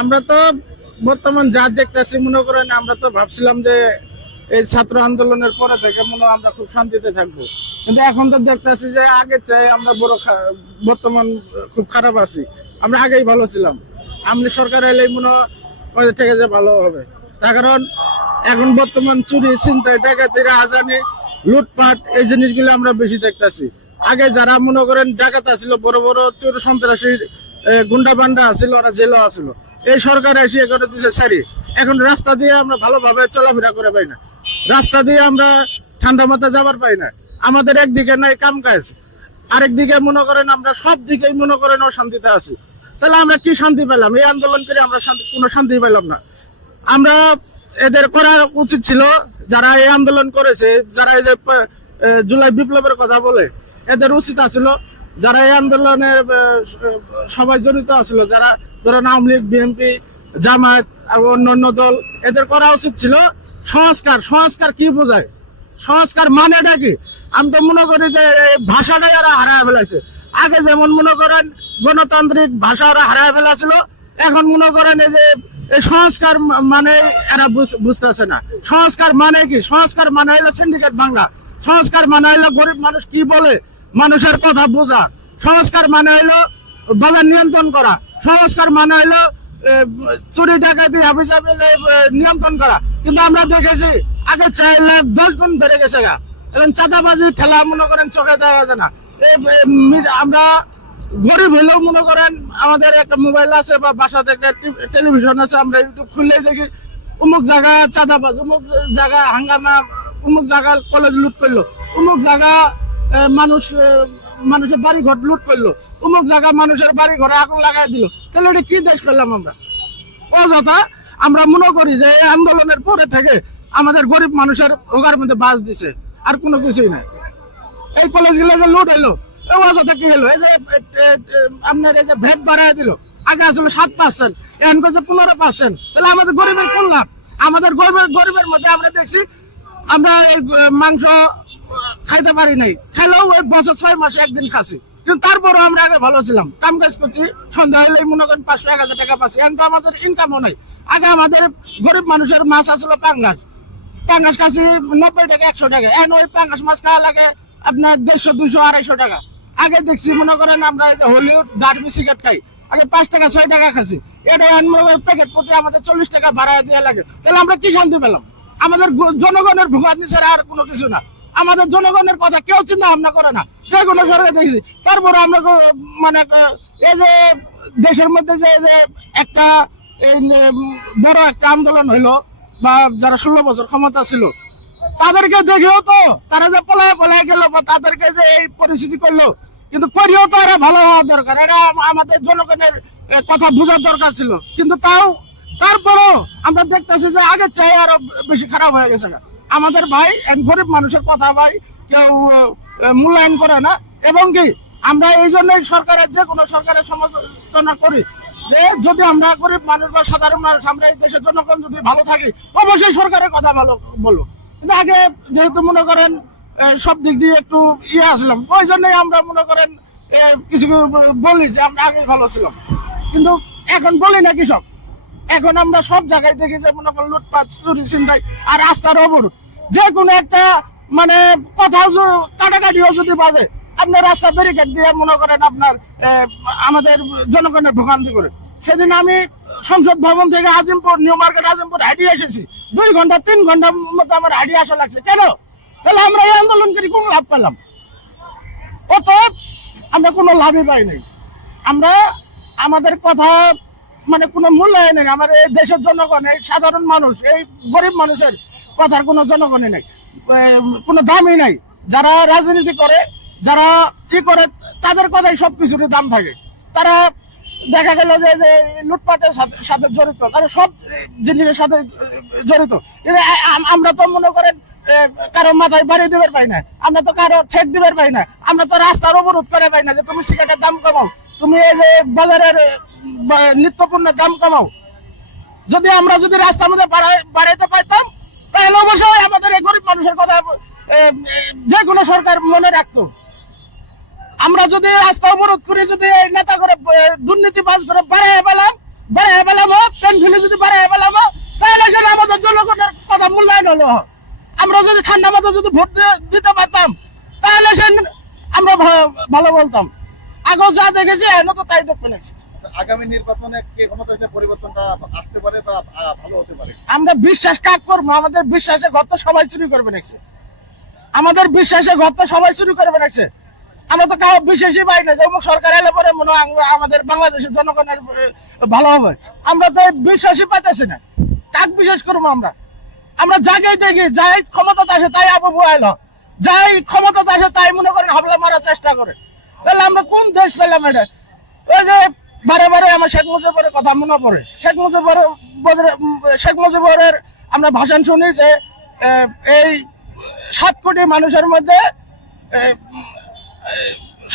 আমরা তো বর্তমান যা দেখতেছি মনে করেন, আমরা তো ভাবছিলাম যে এই ছাত্র আন্দোলনের পরে থেকে মনে হয় আমরা খুব শান্তিতে থাকবো, কিন্তু এখন তো দেখতেছি যে আগে চাই আমরা বর্তমান খুব খারাপ আছি। আমরা আগেই ভালো ছিলাম, আমনি সরকার এলেই মনে হয় থেকে যে ভালো হবে। তার কারণ এখন বর্তমান চুরি ছিনতাই ডাকাতি রাহাজানি লুটপাট এই জিনিসগুলো আমরা বেশি দেখতেছি। আগে যারা মনে করেন ডাকাত আছিল, বড় বড় চোর সন্ত্রাসী গুন্ডা বান্ডা আছিল, ওরা জেলও আছিল। এই সরকার এসে করে দিছে সারি। এখন রাস্তা দিয়ে আমরা ভালোভাবে চলাফেরা করে পাই না, রাস্তা দিয়ে আমরা ঠান্ডা মাথায় যাবার পাই না। আমাদের একদিকে নাই কাম কাজ, আরেকদিকে মনে করেন আমরা সব দিকেই মনে করেন শান্তিতে আছি। তাহলে আমরা কি শান্তি পেলাম? এই আন্দোলন করে আমরা কোনো শান্তি পেলাম না। আমরা এদের করা উচিত ছিল, যারা এই আন্দোলন করেছে, যারা এই যে জুলাই বিপ্লবের কথা বলে, এদের উচিত আছিল যারা এই আন্দোলনের সবাই জড়িত আছিল, যারা ধরেন আওয়ামী লীগ, বিএনপি, জামায়াত আর অন্যান্য দল, এদের করা উচিত ছিল সংস্কার। সংস্কার কি বোঝায়? সংস্কার মানেটা কি? আমি তো মনে করি যে ভাষাটাই এরা হারায় ফেলাইছে। আগে যেমন মনে করেন গণতান্ত্রিক ভাষা ওরা হারায় ফেলাছিল, এখন মনে করেন এই যে এই সংস্কার মানে এরা বুঝতেছে না। সংস্কার মানে কি? সংস্কার মানে হলো সিন্ডিকেট ভাঙা, সংস্কার মানে হলো গরিব মানুষ কি বলে মানুষের কথা বোঝা, সংস্কার মানে হলো বাজার নিয়ন্ত্রণ করা, সংস্কার মানে হলো চুরি ডাকাতি হাবিজাবি নিয়ন্ত্রণ করা। কিন্তু আমরা দেখেছি আগে 4 লাখ 10 গুণ বেড়ে গেছে গা। এখন চাঁদাবাজি ঠেলা মনে করেন চোখে দেখা যায় না। আমরা গরিব হলেও মনে করেন আমাদের একটা মোবাইল আছে বা বাসাতে একটা টেলিভিশন আছে, আমরা ইউটিউব খুললেই দেখি অমুক জায়গা চাঁদাবাজ, অমুক জায়গা হাঙ্গামা, অমুক জায়গা কলেজ লুট করলো, অমুক জায়গা মানুষের বাড়ি ঘর লুট করলো, অমুক জায়গা মানুষের বাড়ি ঘরে আগুন লাগাই দিল। তাহলে এটা কি দেশ পেলাম আমরা? অযথা আমরা মনে করি যে এই আন্দোলনের পরে থেকে আমাদের গরিব মানুষের হোগার মধ্যে বাস দিছে, আর কোনো কিছুই নাই। এই কলেজগুলো যে লুট হইলো, অযথা কি হলো? এই যে আপনার এই যে ভ্যাট বাড়ায় দিল, আগে আসলে 7%, এখন করছে 15%। তাহলে আমাদের গরিবের কোন লাভ? আমাদের গরিবের মধ্যে আমরা দেখছি আমরা এই মাংস খাইতে পারি নাই, খাইলেও ওই বছর 6 মাসে একদিন খাচ্ছি। কিন্তু তারপরও আমরা আগে ভালো ছিলাম, কাম কাজ করছি, সন্ধ্যা হলে মনে করেন 500-1000 টাকা পাচ্ছি। এখন তো আমাদের ইনকামও নাই। আগে আমাদের গরিব মানুষের মাছ আসলো পাঙ্গাস, পাঙ্গাস খাচ্ছি 90 টাকা 100 টাকা। এখন ওই পাঙ্গাস মাছ খাওয়া লাগে আপনার 150, 200, 250 টাকা। আগে দেখছি মনে করেন আমরা হলিউড ডার্বি সিগারেট খাই, আগে 5 টাকা 6 টাকা খাচ্ছি। এটা প্যাকেট প্রতি আমাদের 40 টাকা ভাড়া দিয়ে লাগে। তাহলে আমরা কি শান্তি পেলাম? আমাদের জনগণের ভোগান্তি ছাড়া আর কোনো কিছু না। আমাদের জনগণের কথা কেউ চিন্তা ভাবনা করে না, যে কোনো সরকার দেখছি। তারপরে আমরা মানে এই যে দেশের মধ্যে যে একটা বড় একটা আন্দোলন হইলো, বা যারা 16 বছর ক্ষমতা ছিল তাদেরকে দেখেও তো তারা যে পলায় গেল, বা তাদেরকে যে এই পরিস্থিতি করলো, কিন্তু করিও তো এরা ভালো হওয়া দরকার, এরা আমাদের জনগণের কথা বোঝার দরকার ছিল। কিন্তু তারপরও আমরা দেখতেছি যে আগের চাই আরো বেশি খারাপ হয়ে গেছে। আমাদের ভাই গরিব মানুষের কথা ভাই কেউ মূল্যায়ন করে না। এবং কি আমরা এই জন্যই সরকারের যে কোনো সরকারের সমালোচনা করি যে যদি আমরা গরিব মানুষ বা সাধারণ মানুষ আমরা এই দেশের জনগণ যদি ভালো থাকি, অবশ্যই সরকারের কথা ভালো বলো। কিন্তু আগে যেহেতু মনে করেন সব দিক দিয়ে একটু আসলাম, ওই জন্যই আমরা মনে করেন কিছু বলি যে আমরা আগে ভালো ছিলাম। কিন্তু এখন বলি না কৃষক, এখন আমরা সব জায়গায় দেখি যে মনে করেন লুটপাট, চুরি ছিনতাই আর রাস্তার অবরোধ। যে কোনো একটা মানে কথা কাটাকাটিও যদি বাজে, আপনার রাস্তা ব্যারিকেড দিয়ে মনে করেন আপনার আমাদের জনগণের ভোগান্তি করে। সেদিন আমি সংসদ ভবন থেকে আজিমপুর, নিউ মার্কেট আজিমপুর হাঁটিয়ে এসেছি, 2 ঘন্টা 3 ঘন্টার মতো আমার হাঁটিয়ে আসা লাগছে। কেন? তাহলে আমরা এই আন্দোলন করে কোন লাভ পেলাম? অতএব আমরা কোনো লাভই পাই নাই। আমরা আমাদের কথা মানে কোনো মূল্যায়ন নেই। আমার এই দেশের জনগণ, এই সাধারণ মানুষ, এই গরিব মানুষের কথার কোনো জনগণে নেই, কোনো দামই নাই। যারা রাজনীতি করে, যারা কি করে, তাদের কথাই সবকিছুরই দাম থাকে। তারা দেখা গেল যে লুটপাটের সাথে জড়িত, তারা সব জিনিসের সাথে জড়িত। আমরা তো মনে করেন কারো মাথায় বাড়ি দিবার পাই না, আমরা তো কারো ঠেক দিবার পাই না, আমরা তো রাস্তার অবরোধ করে পাই না যে তুমি সিগারেটের দাম কমাও, তুমি এই যে বাজারের নিত্যপণ্যের দাম কমাও। যদি আমরা রাস্তার মধ্যে বাড়াইতে পাইতাম, তাহলে অবশ্যই আমাদের এই গরিব মানুষের কথা যে কোনো সরকার মনে রাখতো। আমরা যদি রাস্তা অবরোধ করি, যদি নেতা করে দুর্নীতিবাজ করে বাড়াই পেলাম কারেন্ট বিল যদি বাড়াই পেলাম, তাহলে সেটা আমাদের জনগণের কথা মূল্যায়ন হলো। আমরা যদি ঠান্ডা মাথা যদি ভোট দিতে পারতাম, তাহলে সে আমরা ভালো বলতাম। আগেও যা দেখেছি এখন তো তাই দেখতে লাগছে। আগামী নির্বাচনে কে ক্ষমতা হলে পরিবর্তনটা আসতে পারে বা ভালো হতে পারে? আমরা বিশ্বাস কাজ করবো, আমাদের বিশ্বাসে ঘর তো সবাই চুরি করবে নাকছে, আমাদের বিশ্বাসে ঘর তো সবাই চুরি করবে নাকছে। আমরা তো কারো বিশ্বাসই পাই না যে অমুক সরকার এলে পরে মনে হয় আমাদের বাংলাদেশের জনগণের ভালো হবে। আমরা তো বিশ্বাসই পাইতেছি না, কাক বিশ্বাস করবো আমরা? আমরা যাকেই দেখি, যাই ক্ষমতা আসে তাই আবু বুয়াইল, যাই ক্ষমতা আসে তাই মনে করেন হামলা মারার চেষ্টা করে। তাহলে আমরা কোন দেশ পেলাম এটা? ওই যে বারে বারে আমার শেখ মুজিবের কথা মনে পড়ে। শেখ মুজিবের আমরা ভাষণ শুনি যে এই 7 কোটি মানুষের মধ্যে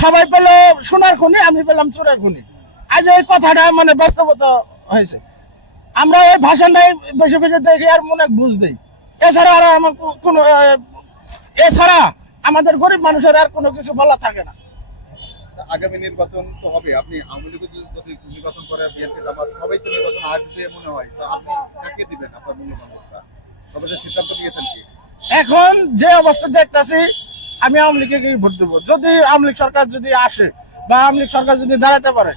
সবাই পেল সোনার খনি, আমি পেলাম চোরের খনি। আজ এই কথাটা মানে বাস্তবতা হয়েছে। আমরা এই ভাষণটাই বেশি বেশি দেখি আর মনে বুঝ দিই। এছাড়া আর আমার কোনো এছাড়া আমাদের গরিব মানুষের আর কোনো কিছু বলা থাকে না। আগামী নির্বাচন তো হবে, আপনি আওয়ামী লীগ যদি নির্বাচন করে বিএনপি জামাত সবাই তো নির্বাচন আসবে মনে হয়, তো আপনি কাকে দিবেন? আপনার মূল্যবান অবস্থা তবে যে সিদ্ধান্ত নিয়েছেন কি? এখন যে অবস্থা দেখতেছি, আমি আওয়ামী লীগকে ভোট দেবো যদি আওয়ামী লীগ সরকার যদি আসে বা আওয়ামী লীগ সরকার যদি দাঁড়াতে পারে।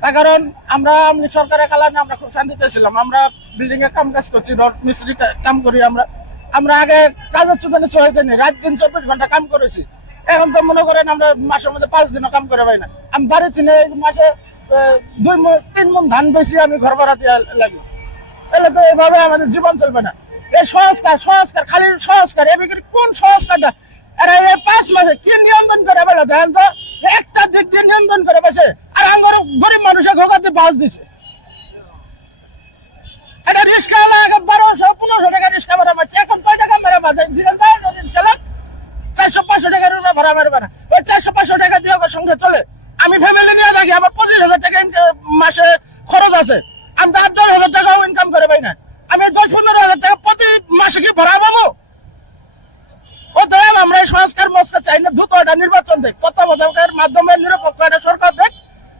তার কারণ আমরা আওয়ামী লীগ সরকারের কারণে আমরা খুব শান্তিতে ছিলাম। আমরা বিল্ডিং এ কাজ করছি, রড মিস্ত্রি কাম করি। আমরা আগে কাজের চুদানে চড়াইতে নেই, রাত দিন 24 ঘন্টা কাম করেছি। এখন তো মনে করেন আমরা মাসের মধ্যে 5 দিনও কাম করে পাই না। আমি বাড়ি থেকে মাসে 2-3 মণ ধান বেশি আমি ঘর ভাড়া দিয়ে লাগি। তাহলে তো এভাবে আমাদের জীবন চলবে না। এই সংস্কার খালি সংস্কার, এবার কোন সংস্কারটা এরা এই 5 মাসে কি নিয়ন্ত্রণ করে বলে? দেখেন তো, একটা দিক দিয়ে নিয়ন্ত্রণ করে বসে, আর আমার গরিব মানুষের ঘোকা দিয়ে বাস দিছে। এটা রিক্সা হলো 1200-1500 টাকা রিক্সা ভাড়া মারছে। এখন কয় টাকা মেরা মারছে? রিক্সা 400-500 টাকার উপরে ভাড়া মারবে না। ওই 400-500 টাকা দিয়ে সংসার চলে। আমি ফ্যামিলি নিয়ে থাকি, আমার 25,000 টাকা মাসে খরচ আছে। আমি 10,000 টাকাও ইনকাম করে পাই না। আমি 10-15,000 টাকা প্রতি মাসে কি ভাড়া পাবো? অতএব আমরা সংস্কার চাই না, দ্রুত একটা নির্বাচন দেখ, তত্ত্বাবধায়কের মাধ্যমে নিরপেক্ষ একটা সরকার দেখ,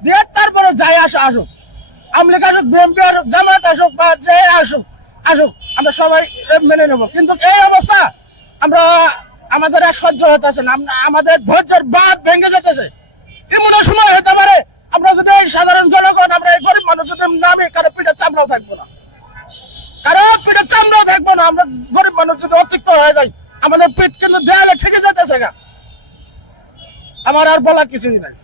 দিয়ে তারপরে যাই আসুক, আওয়ামী লীগ আসুক, বিএনপি আসুক, জামাত আসুক বা যে আসুক, আমরা সবাই মেনে নেবো। কিন্তু এই অবস্থা আমাদের আর সহ্য হতেছে না, আমাদের ধৈর্যের বাঁধ ভেঙে যেতেছে। এমন সময় হতে পারে আমরা যদি এই সাধারণ জনগণ, আমরা এই গরিব মানুষ যদি নামে কারো পিঠের চামড়াও থাকবো না, আমরা গরিব মানুষ যদি অতিরিক্ত হয়ে যাই, আমাদের পিঠ কিন্তু দেয়ালে ঠেকে যেতেছে। আমার আর বলার কিছুই নাই।